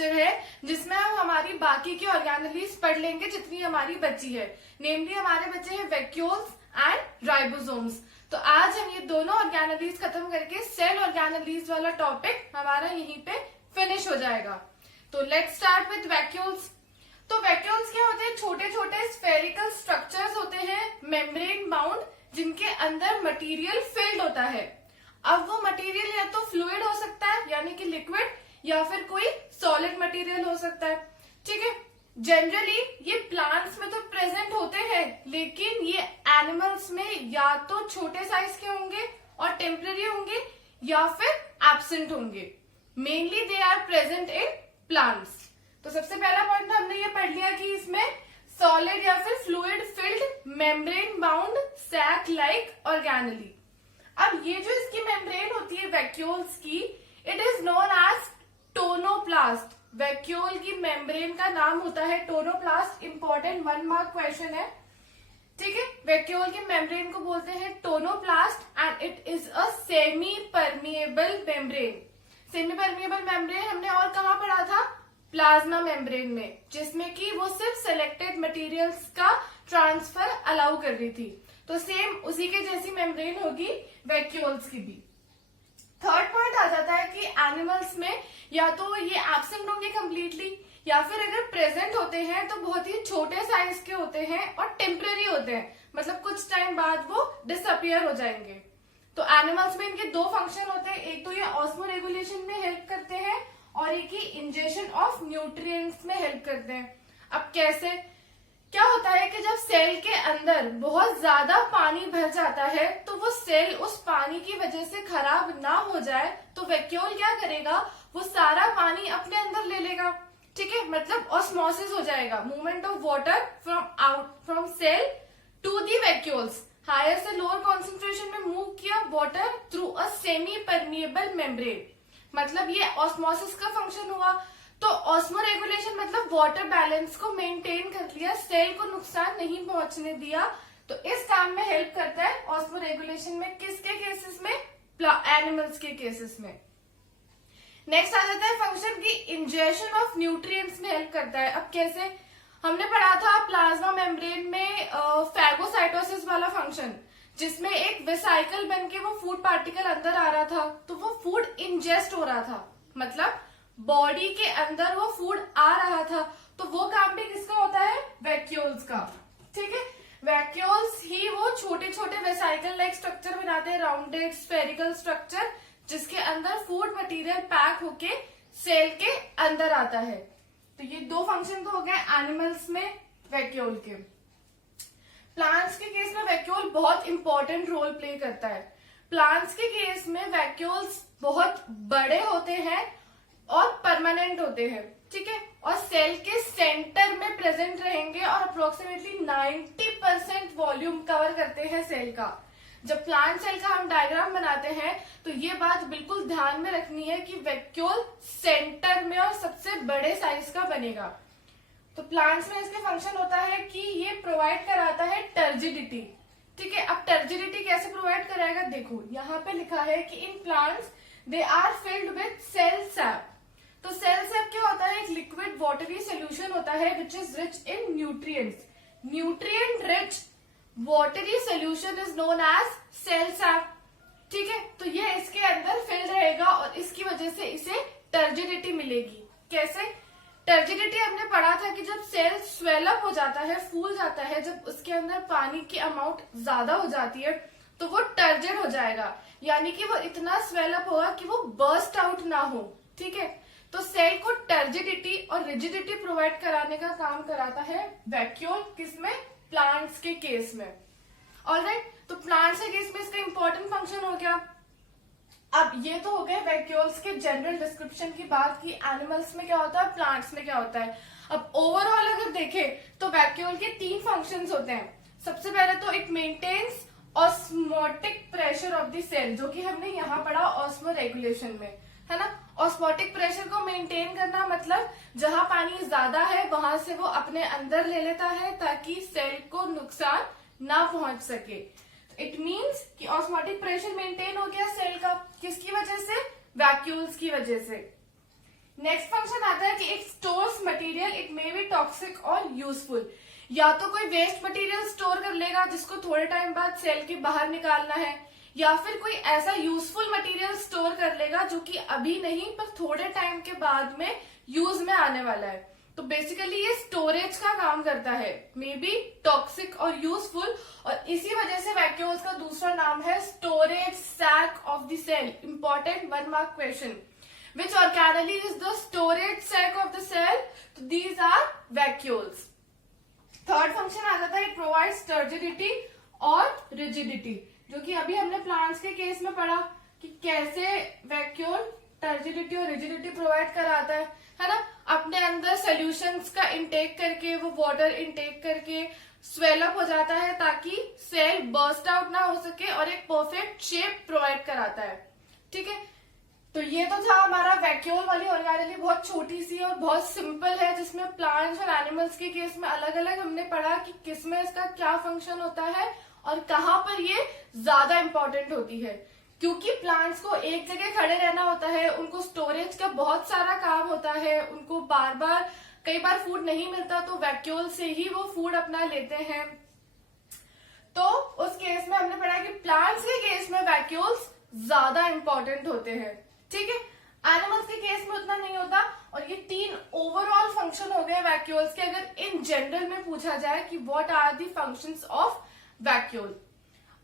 Lecture है जिसमें हम हमारी बाकी की ऑर्गेनेलीज पढ़ लेंगे जितनी हमारी बची है। नेमली हमारे बचे हैं वैक्यूल्स एंड राइबोसोम्स। तो आज हम ये दोनों ऑर्गेनेलीज खत्म करके सेल ऑर्गेनेलीज वाला टॉपिक हमारा यहीं पे फिनिश हो जाएगा। तो लेट्स स्टार्ट विद वैक्यूल्स। तो वैक्यूल्स क्या होते हैं? छोटे छोटे स्फेरिकल स्ट्रक्चर्स होते हैं मेम्ब्रेन बाउंड, जिनके अंदर मटेरियल फिल्ड होता है। अब वो मटेरियल या तो फ्लूइड हो सकता है यानी कि लिक्विड, या फिर कोई सॉलिड मटेरियल हो सकता है। ठीक है, जनरली ये प्लांट्स में तो प्रेजेंट होते हैं, लेकिन ये एनिमल्स में या तो छोटे साइज के होंगे और टेम्पररी होंगे या फिर एब्सेंट होंगे। Mainly they are present in plants. तो सबसे पहला पॉइंट हमने ये पढ़ लिया कि इसमें सॉलिड या फिर fluid filled membrane bound sac like organelle. अब ये जो इसकी मेम्ब्रेन होती है वैक्यूल्स की, it is known as tonoplast. Vacuole की मेम्ब्रेन का नाम होता है टोनोप्लास्ट। इंपॉर्टेंट 1 मार्क क्वेश्चन है। ठीक है, वैक्यूल की मेम्ब्रेन को बोलते हैं tonoplast and it is a semi permeable membrane. Semi permeable membrane हमने और कहाँ पढ़ा था? प्लाज्मा मेम्ब्रेन में, जिसमें कि वो सिर्फ सिलेक्टेड मटेरियल्स का ट्रांसफर अलाउ कर रही थी। तो सेम उसी के जैसी मेम्ब्रेन होगी वैक्यूल्स की भी। थर्ड पॉइंट आ जाता है कि एनिमल्स में या तो ये एब्सेंट होंगे कम्प्लीटली, या फिर अगर प्रेजेंट होते हैं तो बहुत ही छोटे साइज के होते हैं और टेम्पररी होते हैं, मतलब कुछ टाइम बाद वो डिसअपियर हो जाएंगे। तो एनिमल्स में इनके दो फंक्शन होते हैं, एक तो ये ऑस्मो रेगुलेशन में हेल्प करते हैं और एक ही इंजेक्शन ऑफ न्यूट्रिएंट्स में हेल्प करते हैं। अब कैसे? क्या होता है कि जब सेल के अंदर बहुत ज्यादा पानी भर जाता है तो वो सेल उस पानी की वजह से खराब ना हो जाए, तो वैक्यूल क्या करेगा? वो सारा पानी अपने अंदर ले लेगा। ठीक है, मतलब ऑस्मोसिस हो जाएगा, movement of water from cell to the vacuoles. Higher से लोअर कॉन्सेंट्रेशन में मूव किया water through a semi permeable membrane, मतलब ये ऑस्मोसिस का फंक्शन हुआ। तो ऑस्मो रेगुलेशन मतलब वाटर बैलेंस को मेंटेन कर लिया, सेल को नुकसान नहीं पहुंचने दिया। तो इस काम में हेल्प करता है ऑस्मो रेगुलेशन में। किसके केसेस में? एनिमल्स के केसेस में। नेक्स्ट आ जाता है फंक्शन की इंजेक्शन ऑफ न्यूट्रिएंट्स में हेल्प करता है। अब कैसे? हमने पढ़ा था प्लाज्मा मेम्ब्रेन में फैगोसाइटोसिस वाला फंक्शन, जिसमें एक वेसाइकल बन के वो फूड पार्टिकल अंदर आ रहा था, तो वो फूड इंजेस्ट हो रहा था, मतलब बॉडी के अंदर वो फूड आ रहा था। तो वो काम भी किसका होता है? वैक्यूल्स का। ठीक है, वैक्यूल्स ही वो छोटे छोटे वेसाइकल लाइक स्ट्रक्चर बनाते हैं, राउंडेड स्फेरिकल स्ट्रक्चर, जिसके अंदर फूड मटेरियल पैक होके सेल के अंदर आता है। तो ये दो फंक्शन तो हो गए एनिमल्स में वैक्यूल के। प्लांट्स के केस में वैक्यूल बहुत इंपॉर्टेंट रोल प्ले करता है। प्लांट्स के केस में वैक्यूल्स बहुत बड़े होते हैं और परमानेंट होते हैं। ठीक है, और सेल के सेंटर में प्रेजेंट रहेंगे और अप्रोक्सीमेटली 90% वॉल्यूम कवर करते हैं सेल का। जब प्लांट सेल का हम डायग्राम बनाते हैं तो ये बात बिल्कुल ध्यान में रखनी है कि वैक्यूल सेंटर में और सबसे बड़े साइज का बनेगा। तो प्लांट्स में इसके फंक्शन होता है कि ये प्रोवाइड कराता है टर्जिडिटी। ठीक है, अब टर्जिडिटी कैसे प्रोवाइड कराएगा? देखो यहाँ पे लिखा है कि in plants they are filled with cell sap. तो सेल सैप क्या होता है? एक लिक्विड वाटरी सोल्यूशन होता है which is rich in nutrients. Nutrient rich watery solution is known as cell sap. ठीक है, तो ये इसके अंदर फिल्ड रहेगा और इसकी वजह से इसे टर्जिडिटी मिलेगी। कैसे? टर्जिडिटी हमने पढ़ा था कि जब सेल स्वेलअप हो जाता है, फूल जाता है, जब उसके अंदर पानी की अमाउंट ज्यादा हो जाती है तो वो टर्जिड हो जाएगा, यानी कि वो इतना स्वेलअप होगा कि वो बर्स्ट आउट ना हो। ठीक है, तो सेल को टर्जिडिटी और रिजिडिटी प्रोवाइड कराने का काम कराता है वैक्यूल। किसमें? प्लांट्स के केस में। ऑलराइट, तो प्लांट्स के केस में इसका इंपॉर्टेंट फंक्शन हो गया। अब ये तो हो गए वैक्यूल्स के जनरल डिस्क्रिप्शन की बात की एनिमल्स में क्या होता है, प्लांट्स में क्या होता है। अब ओवरऑल अगर देखें तो वैक्यूल के 3 फंक्शंस होते हैं। सबसे पहले तो it maintains osmotic pressure of the cell, जो कि हमने यहाँ पढ़ा ऑस्मो रेगुलेशन में, है ना। ऑस्मोटिक प्रेशर को मेंटेन करना मतलब जहां पानी ज्यादा है वहां से वो अपने अंदर ले लेता है ताकि सेल को नुकसान ना पहुंच सके। इट मीन्स कि ऑस्मोटिक प्रेशर मेंटेन हो गया सेल का, किसकी वजह से? वैक्यूल्स की वजह से। नेक्स्ट फंक्शन आता है कि it stores material, it may be toxic और यूजफुल। या तो कोई वेस्ट मटेरियल स्टोर कर लेगा जिसको थोड़े टाइम बाद सेल के बाहर निकालना है, या फिर कोई ऐसा यूजफुल मटेरियल स्टोर कर लेगा जो कि अभी नहीं पर थोड़े टाइम के बाद में यूज में आने वाला है। तो बेसिकली ये स्टोरेज का काम करता है, मे बी टॉक्सिक और यूजफुल, और इसी वजह से वैक्यूल्स का दूसरा नाम है storage sac of the cell. Important 1 mark question, which organelle is the storage sac of the cell? तो these are vacuoles। Third function आ जाता है इट प्रोवाइड्स टर्जिडिटी और रिजिडिटी, जो कि अभी हमने प्लांट्स के केस में पढ़ा कि कैसे वैक्यूल टर्जिडिटी और रिजिडिटी प्रोवाइड कराता है ना। अपने अंदर सोल्यूशंस का इंटेक करके, वो वाटर इंटेक करके स्वेल अप हो जाता है ताकि सेल बर्स्ट आउट ना हो सके और एक परफेक्ट शेप प्रोवाइड कराता है। ठीक है, तो ये तो था हमारा वैक्यूल वाली ऑर्गेनेली, बहुत छोटी सी और बहुत सिंपल है, जिसमें प्लांट्स और एनिमल्स के केस में अलग अलग हमने पढ़ा कि किसमें इसका क्या फंक्शन होता है और कहाँ पर ये ज्यादा इंपॉर्टेंट होती है। क्योंकि प्लांट्स को एक जगह खड़े रहना होता है, उनको स्टोरेज का बहुत सारा काम होता है, उनको बार बार कई बार फूड नहीं मिलता तो वैक्यूल से ही वो फूड अपना लेते हैं। तो उस केस में हमने पढ़ा कि प्लांट्स के केस में वैक्यूल्स ज्यादा इंपॉर्टेंट होते हैं। ठीक है, एनिमल्स के केस में उतना नहीं होता। और ये 3 ओवरऑल फंक्शन हो गए वैक्यूल्स के, अगर इन जनरल में पूछा जाए कि what are the functions of vacuole.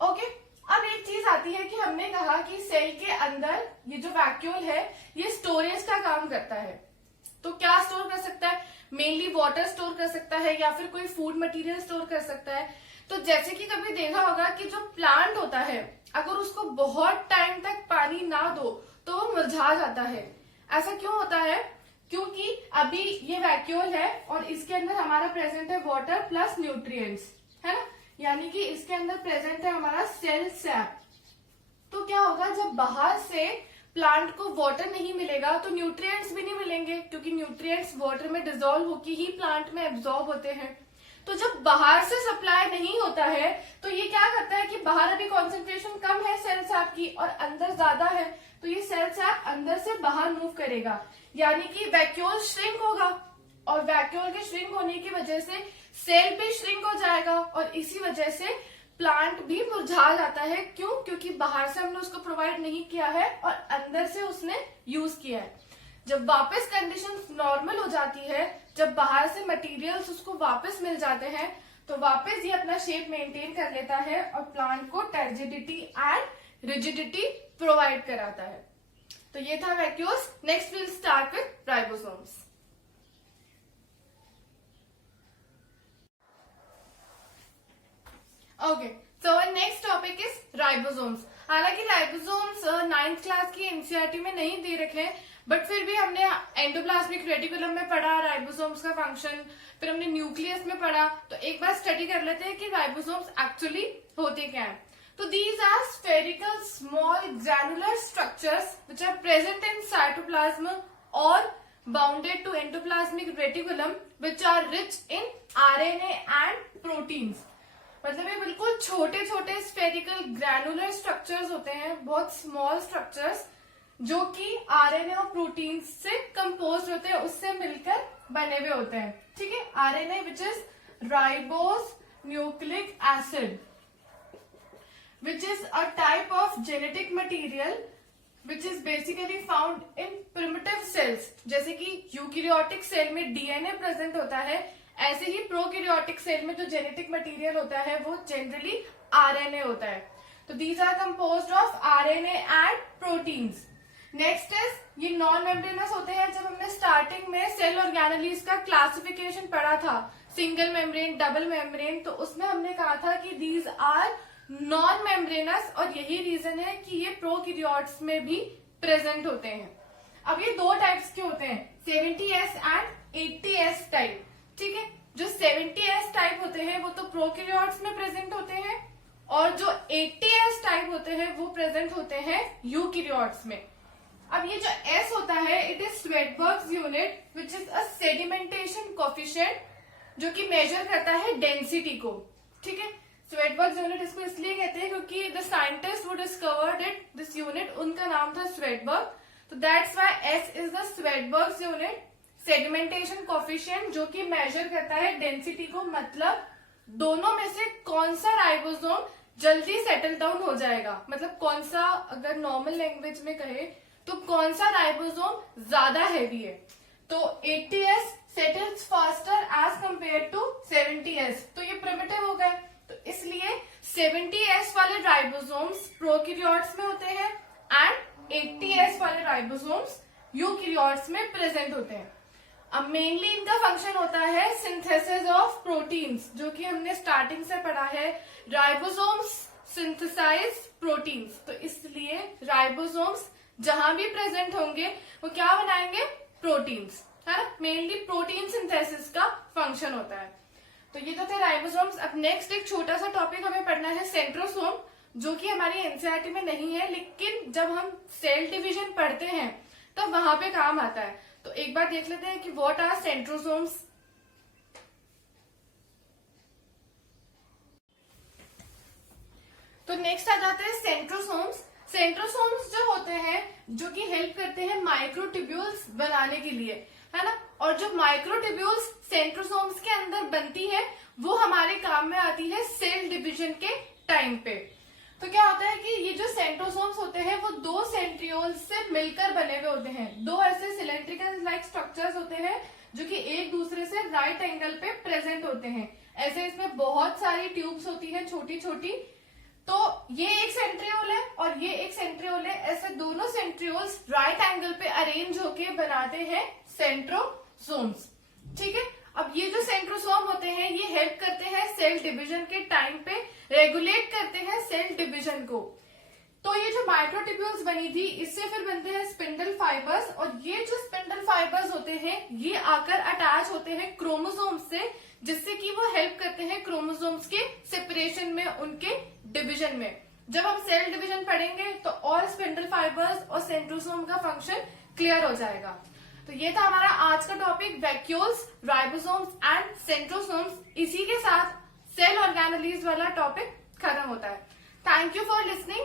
Okay, अब एक चीज आती है कि हमने कहा कि सेल के अंदर ये जो वैक्यूल है ये स्टोरेज का काम करता है। तो क्या स्टोर कर सकता है? मेनली वाटर स्टोर कर सकता है या फिर कोई फूड मटेरियल स्टोर कर सकता है। तो जैसे कि कभी देखा होगा कि जो प्लांट होता है अगर उसको बहुत टाइम तक पानी ना दो तो वो मुरझा जाता है। ऐसा क्यों होता है? क्योंकि अभी ये वैक्यूल है और इसके अंदर हमारा प्रेजेंट है वाटर प्लस न्यूट्रिएंट्स, है ना, यानी कि इसके अंदर प्रेजेंट है हमारा सेल सैप। तो क्या होगा, जब बाहर से प्लांट को वाटर नहीं मिलेगा तो न्यूट्रिएंट्स भी नहीं मिलेंगे, क्योंकि न्यूट्रिएंट्स वाटर में डिसॉल्व होकर ही प्लांट में एब्जॉर्ब होते हैं। तो जब बाहर से सप्लाई नहीं होता है तो ये क्या करता है कि बाहर अभी कॉन्सेंट्रेशन कम है सेल सैप की और अंदर ज्यादा है, तो ये सेल सैप अंदर से बाहर मूव करेगा, यानी कि वैक्यूल श्रिंक होगा। और वैक्यूल के श्रिंक होने की वजह से सेल भी श्रिंक हो जाएगा और इसी वजह से प्लांट भी मुरझा जाता है। क्यों? क्योंकि बाहर से हमने उसको प्रोवाइड नहीं किया है और अंदर से उसने यूज किया है। जब वापस कंडीशंस नॉर्मल हो जाती है, जब बाहर से मटेरियल्स उसको वापस मिल जाते हैं, तो वापस ये अपना शेप मेंटेन कर लेता है और प्लांट को टर्जिडिटी एंड रिजिडिटी प्रोवाइड कराता है। तो ये था vacuoles. Next will start with ribosomes. Okay, so next topic is ribosomes. हालांकि राइबोसोम्स 9th क्लास की एनसीईआरटी में नहीं दे रखे, बट फिर भी हमने एंडोप्लाज्मिक रेटिकुलम में पढ़ा राइबोसोम्स का फंक्शन, फिर हमने न्यूक्लियस में पढ़ा। तो एक बार स्टडी कर लेते हैं कि राइबोसोम्स एक्चुअली होते क्या हैं। तो these are spherical small granular structures which are present in cytoplasm or bounded to endoplasmic reticulum which are rich in RNA and proteins। मतलब ये बिल्कुल छोटे छोटे स्फेरिकल ग्रैनुलर स्ट्रक्चर्स होते हैं, बहुत स्मॉल स्ट्रक्चर्स जो कि आरएनए और प्रोटीन से कंपोज होते हैं, उससे मिलकर बने हुए होते हैं। ठीक है, RNA which is ribose nucleic acid which is a type of genetic material which is basically found in primitive cells। जैसे कि यूकैरियोटिक सेल में डीएनए प्रेजेंट होता है, ऐसे ही प्रोकैरियोटिक सेल में जो जेनेटिक मटेरियल होता है वो जनरली आरएनए होता है। तो these are composed of RNA and proteins. Next is ये नॉन मेम्ब्रेनस होते हैं। जब हमने स्टार्टिंग में सेल ऑर्गेनेलीज का क्लासिफिकेशन पढ़ा था, सिंगल मेम्ब्रेन, डबल मेम्ब्रेन, तो उसमें हमने कहा था कि दीज आर नॉन मेम्ब्रेनस, और यही रीजन है कि ये प्रोकैरियोट्स में भी प्रेजेंट होते हैं। अब ये 2 टाइप्स के होते हैं, 70S एंड 80S टाइप। ठीक है, जो 70S टाइप होते हैं वो तो प्रोकैरियोट्स में प्रेजेंट होते हैं और जो 80S टाइप होते हैं वो प्रेजेंट होते हैं यूकैरियोट्स में। अब ये जो S होता है it is Svedberg's unit which is a sedimentation coefficient जो कि मेजर करता है डेंसिटी को। ठीक है, स्वेटबर्ग्स यूनिट इसको इसलिए कहते हैं क्योंकि द साइंटिस्ट वो डिस्कवर्ड इट, दिस यूनिट, उनका नाम था स्वेटबर्ग। तो that's why S is the Svedberg's unit. Sedimentation coefficient जो कि मेजर करता है डेंसिटी को, मतलब दोनों में से कौन सा राइबोसोम जल्दी सेटल डाउन हो जाएगा, मतलब कौन सा, अगर नॉर्मल लैंग्वेज में कहे तो कौन सा राइबोसोम ज्यादा हैवी है। तो 80S settles faster as compare to 70S, तो ये प्रिमिटिव हो गए। तो इसलिए 70S वाले राइबोसोम्स प्रोकैरियोट्स में होते हैं एंड 80S वाले राइबोसोम्स यूकैरियोट्स में प्रेजेंट होते हैं। अब मेनली इनका फंक्शन होता है सिंथेसिस ऑफ प्रोटीन्स, जो कि हमने स्टार्टिंग से पढ़ा है, राइबोसोम्स सिंथेसाइज प्रोटीन्स। तो इसलिए राइबोसोम्स जहां भी प्रेजेंट होंगे वो क्या बनाएंगे, प्रोटीन्स, है ना। मेनली प्रोटीन सिंथेसिस का फंक्शन होता है। तो ये तो थे राइबोसोम्स। अब नेक्स्ट एक छोटा सा टॉपिक हमें पढ़ना है सेंट्रोसोम, जो कि हमारी एनसीईआरटी में नहीं है, लेकिन जब हम सेल डिवीजन पढ़ते हैं तो वहां पे काम आता है। तो एक बार देख लेते हैं कि व्हाट आर सेंट्रोसोम्स। तो नेक्स्ट आ जाते हैं सेंट्रोसोम्स। सेंट्रोसोम्स जो होते हैं जो कि हेल्प करते हैं माइक्रोट्यूब्यूल्स बनाने के लिए, है ना। और जो माइक्रोट्यूब्यूल्स सेंट्रोसोम्स के अंदर बनती है वो हमारे काम में आती है सेल डिवीजन के टाइम पे। तो क्या होता है कि ये जो सेंट्रोसोम्स होते हैं वो दो सेंट्रियोल्स से मिलकर बने हुए होते हैं। दो ऐसे सिलेंड्रिकल लाइक स्ट्रक्चर्स होते हैं जो कि एक दूसरे से राइट एंगल पे प्रेजेंट होते हैं। ऐसे इसमें बहुत सारी ट्यूब्स होती है छोटी छोटी। तो ये एक सेंट्रियोल है और ये एक सेंट्रियोल है, ऐसे दोनों सेंट्रियोल्स राइट एंगल पे अरेंज होके बनाते हैं सेंट्रोसोम्स, ठीक है। अब ये जो सेंट्रोसोम होते हैं ये हेल्प करते हैं सेल डिवीजन के टाइम पे, रेगुलेट करते हैं सेल डिवीजन को। तो ये जो माइक्रोट्यूब्यूल्स बनी थी इससे फिर बनते हैं स्पिंडल फाइबर्स, और ये जो स्पिंडल फाइबर्स होते हैं ये आकर अटैच होते हैं क्रोमोसोम्स से, जिससे कि वो हेल्प करते हैं क्रोमोसोम्स के सेपरेशन में, उनके डिवीजन में। जब हम सेल डिवीजन पढ़ेंगे तो और स्पिंडल फाइबर्स और सेंट्रोसोम का फंक्शन क्लियर हो जाएगा। तो ये था हमारा आज का topic, vacuoles, ribosomes and centrosomes. इसी के साथ सेल ऑर्गेनेलीज वाला टॉपिक खत्म होता है। Thank you for listening.